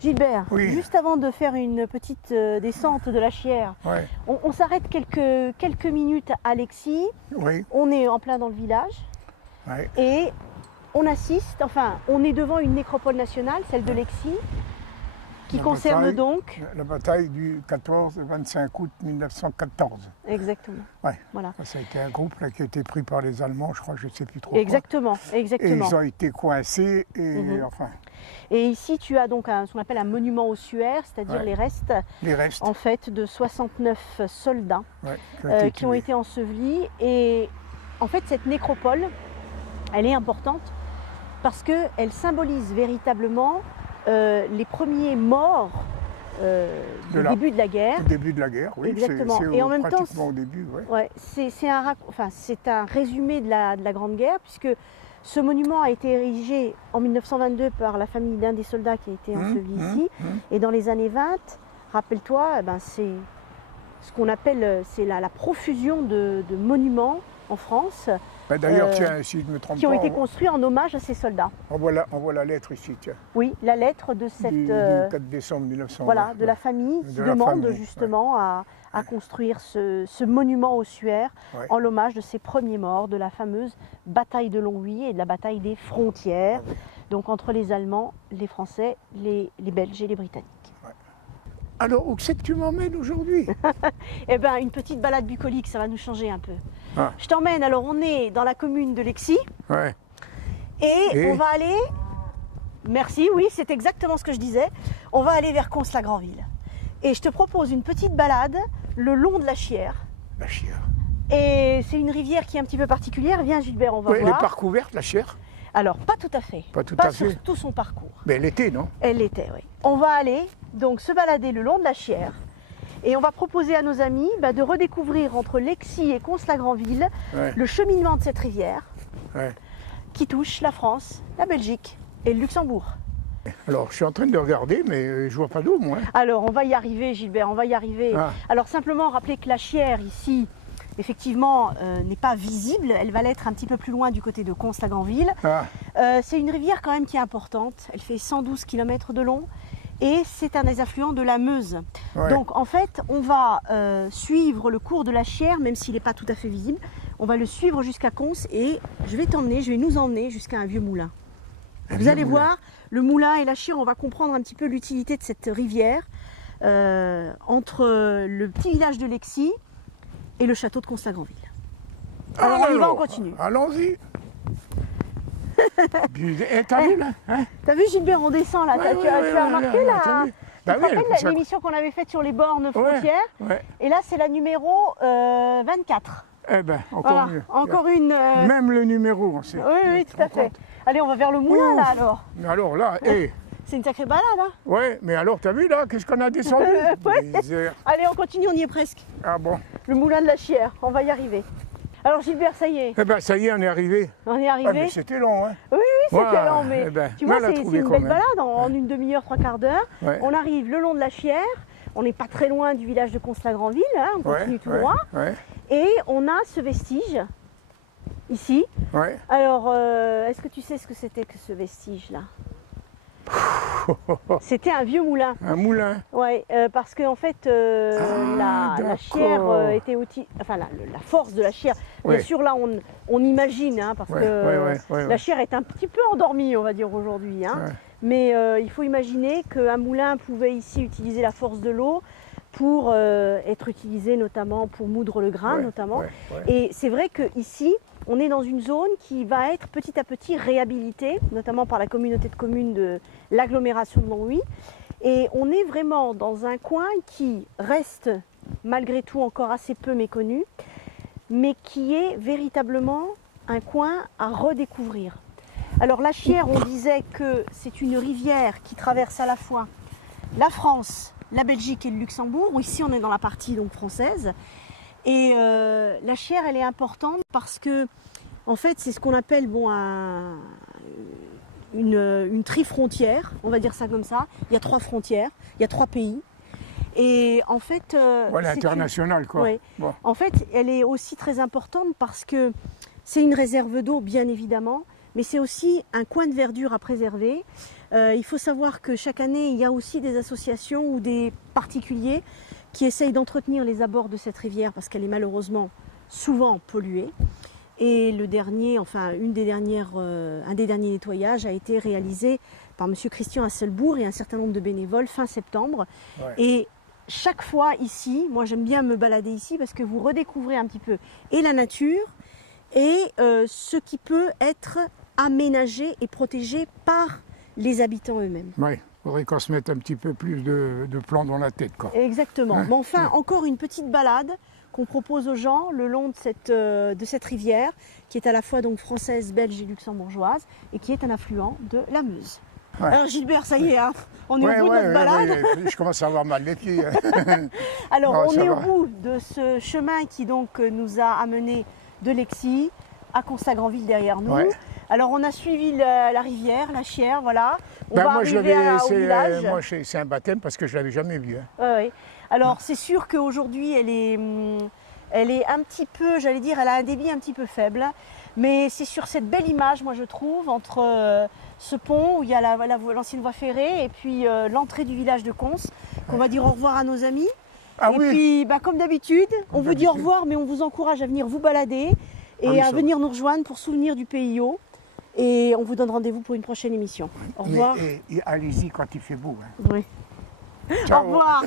Gilbert, Oui. juste avant de faire une petite descente de la Chière, Ouais. on s'arrête quelques minutes à Lexie. Oui. On est en plein dans le village Ouais. et on assiste, enfin, on est devant une nécropole nationale, celle de Lexie, qui La concerne bataille- donc... La bataille du 14-25 août 1914. Exactement. Ouais. Voilà. Ça a été un groupe là, qui a été pris par les Allemands, je crois, je ne sais plus trop quoi. Exactement, Et exactement. ils ont été coincés et Mhm. enfin, Et ici, tu as donc ce qu'on appelle un monument ossuaire, c'est-à-dire Ouais. les restes les restes en fait de 69 soldats ouais, qui ont tués. été ensevelis. Et en fait, cette nécropole, elle est importante parce qu'elle symbolise véritablement les premiers morts De du la- début de la guerre. Au début de la guerre, oui. Exactement. C'est Et en même temps, pratiquement au début, ouais. Ouais, c'est un résumé de la Grande Guerre, puisque ce monument a été érigé en 1922 par la famille d'un des soldats qui a été enseveli ici. Et dans les années 20, rappelle-toi, c'est ce qu'on appelle la profusion de monuments en France Bah, d'ailleurs, Euh, tiens, si je ne me trompe qui ont pas, été construits en hommage à ces soldats. on voit la lettre ici, tiens, Oui, la lettre de cette... du 4 décembre 1900. Voilà, de la ouais. famille qui De la demande famille, justement à construire ce monument ossuaire Ouais. en l'hommage de ces premiers morts de la fameuse bataille de Longwy et de la bataille des frontières, donc entre les Allemands, les Français, les Belges et les Britanniques. Alors, où c'est que tu m'emmènes aujourd'hui? Eh bien, une petite balade bucolique, ça va nous changer un peu. Ah. Je t'emmène, alors on est dans la commune de Lexie Ouais. et on va aller... Merci, oui, c'est exactement ce que je disais. On va aller vers Cons-la-Granville. Et je te propose une petite balade le long de la Chière. La Chière. Et c'est une rivière qui est un petit peu particulière. Viens Gilbert, on va Ouais, elle est voir. parcouverte, la Chière? Alors, pas tout à fait. Pas tout à sur fait. tout son parcours. Mais elle était, non? Elle l'était, oui. On va aller donc se balader le long de la Chière. Et on va proposer à nos amis de redécouvrir entre Lexie et Cons-la-Granville Ouais. le cheminement de cette rivière Ouais. qui touche la France, la Belgique et le Luxembourg. Alors, je suis en train de regarder, mais je vois pas d'eau, moi. Alors, on va y arriver, Gilbert, on va y arriver. Ah. Alors, simplement rappeler que la Chière, ici, effectivement, n'est pas visible. Elle va l'être un petit peu plus loin du côté de Cons-la-Granville. Ah, C'est une rivière quand même qui est importante. Elle fait 112 km de long et c'est un des affluents de la Meuse. ouais. Donc, en fait, on va suivre le cours de la Chière, même s'il n'est pas tout à fait visible. On va le suivre jusqu'à Cons et je vais nous emmener jusqu'à un vieux moulin. Un Vous vieux allez moulin. voir, le moulin et la Chière, on va comprendre un petit peu l'utilité de cette rivière entre le petit village de Lexie et le château de Cons-la-Granville. Alors, on y va, on continue. Allons-y. Puis, t'as vu, là? Hein? T'as vu Gilbert, on descend là, Ouais, tu as ouais, remarqué ouais, là t'as vu? Tu Bah te oui, elle rappelles pousse à- l'émission qu'on avait faite sur les bornes Ouais, frontières ouais. Et là c'est la numéro 24. Eh ben, encore Voilà, mieux. encore une... Même le numéro, on sait. Oui, oui, tout à fait. compte. Allez, on va vers le moulin là Ouf. alors. Mais alors là, C'est une sacrée balade hein. ouais, mais alors, t'as vu là, qu'est-ce qu'on a descendu? Ouais. Misère. Allez, on continue, on y est presque. Ah bon? Le moulin de la Chière, on va y arriver. Alors Gilbert, ça y est, Eh ben, ça y est, on est arrivé. on est Ah, arrivé. mais c'était long, hein? Oui, c'était Ouais, lent, mais eh ben, tu vois, on l'a c'est trouvé une quand belle même. balade en une demi-heure, trois quarts d'heure. Ouais. On arrive le long de la Chière, on n'est pas très loin du village de Cons-la-Granville, hein, on continue Ouais, tout ouais, droit. ouais, Et on a ce vestige, ici. ouais. Alors, est-ce que tu sais ce que c'était que ce vestige-là? C'était un vieux moulin. Un moulin. Ouais, parce qu'en fait, Ah, la Chière d'accord. était enfin la force de la Chière. Bien Ouais. sûr, là, on imagine, hein, parce Ouais, que ouais, la Chière est un petit peu endormie, on va dire aujourd'hui. Hein. Ouais. Mais il faut imaginer qu'un moulin pouvait ici utiliser la force de l'eau pour être utilisé notamment pour moudre le grain, Ouais, notamment. ouais, ouais. Et c'est vrai qu'ici, on est dans une zone qui va être petit à petit réhabilitée, notamment par la communauté de communes de l'agglomération de Longwy. Et on est vraiment dans un coin qui reste malgré tout encore assez peu méconnu, mais qui est véritablement un coin à redécouvrir. Alors la Chière, on disait que c'est une rivière qui traverse à la fois la France, la Belgique et le Luxembourg. Ici, on est dans la partie donc française. Et la Chière, elle est importante parce que, en fait, c'est ce qu'on appelle une tri-frontière, on va dire ça comme ça. Il y a 3 frontières, il y a 3 pays. Et en fait, Voilà, c'est international, quoi. Ouais. Bon. En fait, elle est aussi très importante parce que c'est une réserve d'eau, bien évidemment, mais c'est aussi un coin de verdure à préserver. Il faut savoir que chaque année, il y a aussi des associations ou des particuliers qui essayent d'entretenir les abords de cette rivière parce qu'elle est malheureusement souvent polluée. Et le dernier, enfin un des derniers nettoyages a été réalisé par M. Christian Hasselbourg et un certain nombre de bénévoles fin septembre. Ouais. Et chaque fois ici, moi j'aime bien me balader ici parce que vous redécouvrez un petit peu et la nature et ce qui peut être aménagé et protégé par les habitants eux-mêmes. Oui, il faudrait qu'on se mette un petit peu plus de plans dans la tête, quoi. Exactement. Ouais. Mais enfin, encore une petite balade qu'on propose aux gens le long de cette rivière qui est à la fois donc française, belge et luxembourgeoise et qui est un affluent de la Meuse. Ouais. Alors Gilbert, ça y est, hein, on est Ouais, au bout de notre balade. ouais, je commence à avoir mal les pieds. Alors Non, on ça est au va. bout de ce chemin qui donc nous a amené de Lexie à Constat-Granville derrière nous. Ouais. Alors on a suivi la rivière, la Chière, voilà. On va Moi, arriver au village. moi, c'est un baptême parce que je ne l'avais jamais vu. Hein. Ouais, ouais. Alors c'est sûr qu'aujourd'hui elle est un petit peu, j'allais dire, elle a un débit un petit peu faible. Mais c'est sur cette belle image, moi je trouve, entre ce pont où il y a l'ancienne voie ferrée et puis l'entrée du village de Cons, qu'on va dire au revoir à nos amis. Ah et oui. puis bah, comme d'habitude, on vous dit au d'habitude. revoir, mais on vous encourage à venir vous balader et Ah oui, à ça va. venir nous rejoindre pour souvenir du PIO. Et on vous donne rendez-vous pour une prochaine émission. Au revoir. Et allez-y quand il fait beau. Hein. Oui. Ciao. Au revoir.